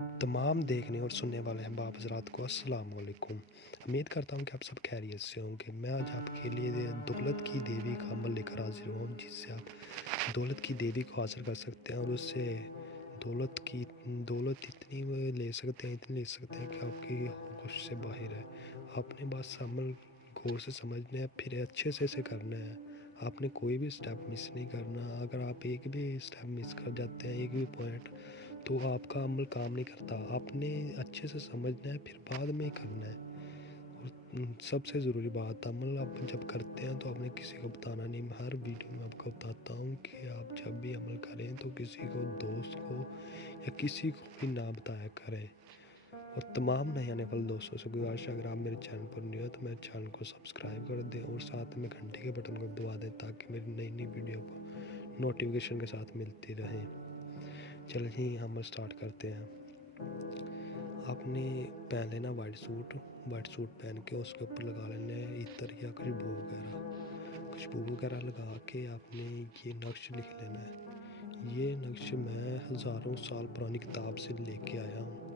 तमाम देखने और सुनने वाले अहबाब हज़रात को अस्सलाम वालेकुम। उम्मीद करता हूँ कि आप सब खैरियत से होंगे। मैं आज आपके लिए दौलत की देवी का अमल लेकर हाज़िर हूँ, जिससे आप दौलत की देवी को हासिल कर सकते हैं और उससे दौलत इतनी ले सकते हैं कि आपकी होश से बाहर है। आपने बस अमल गौर से समझना है, फिर अच्छे से इसे करना है। आपने कोई भी स्टेप मिस नहीं करना। अगर आप एक भी स्टेप मिस कर जाते हैं, एक भी पॉइंट, तो आपका अमल काम नहीं करता। आपने अच्छे से समझना है, फिर बाद में ही करना है। और सबसे ज़रूरी बात, अमल आप जब करते हैं तो आपने किसी को बताना नहीं। मैं हर वीडियो में आपको बताता हूँ कि आप जब भी अमल करें तो किसी को, दोस्त को या किसी को भी ना बताया करें। और तमाम नए आने वाले दोस्तों से गुजारिश है, अगर आप मेरे चैनल पर न्यू हो तो मेरे चैनल को सब्सक्राइब कर दें और साथ में घंटे के बटन को दबा दें, ताकि मेरी नई नई वीडियो को नोटिफिकेशन के साथ मिलती रहे। चलिए हम स्टार्ट करते हैं। आपने पहन लेना वाइट सूट पहन के उसके ऊपर लगा लेना है इत्र या खुशबू वगैरह लगा के आपने ये नक्श लिख लेना है। ये नक्श मैं हज़ारों साल पुरानी किताब से लेके आया हूँ।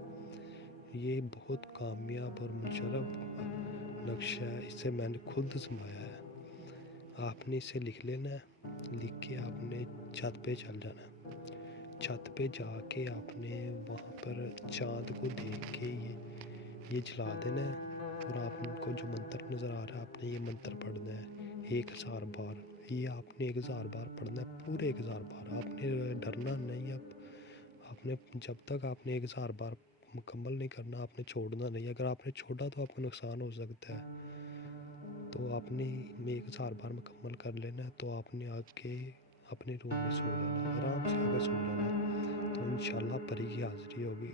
ये बहुत कामयाब और मुशर्रफ नक्श है, इसे मैंने खुद आजमाया है। आपने इसे लिख लेना है। लिख के आपने छत पे चल जाना है। छत पे जाके आपने वहाँ पर चाँद को देख के ये जला देना है। और आपको जो मंत्र नज़र आ रहा है, आपने ये मंत्र पढ़ना है 1000 बार। ये आपने 1000 बार पढ़ना है, पूरे 1000 बार। आपने डरना नहीं। अब आपने जब तक आपने 1000 बार मुकम्मल नहीं करना, आपने छोड़ना नहीं। अगर आपने छोड़ा तो आपको नुकसान हो सकता है। तो आपने 1000 बार मुकम्मल कर लेना है। तो आपने आके अपने रूम में सो जाना है, आराम से आकर सो जाना है। तो इंशाल्लाह परी की हाज़िरी होगी।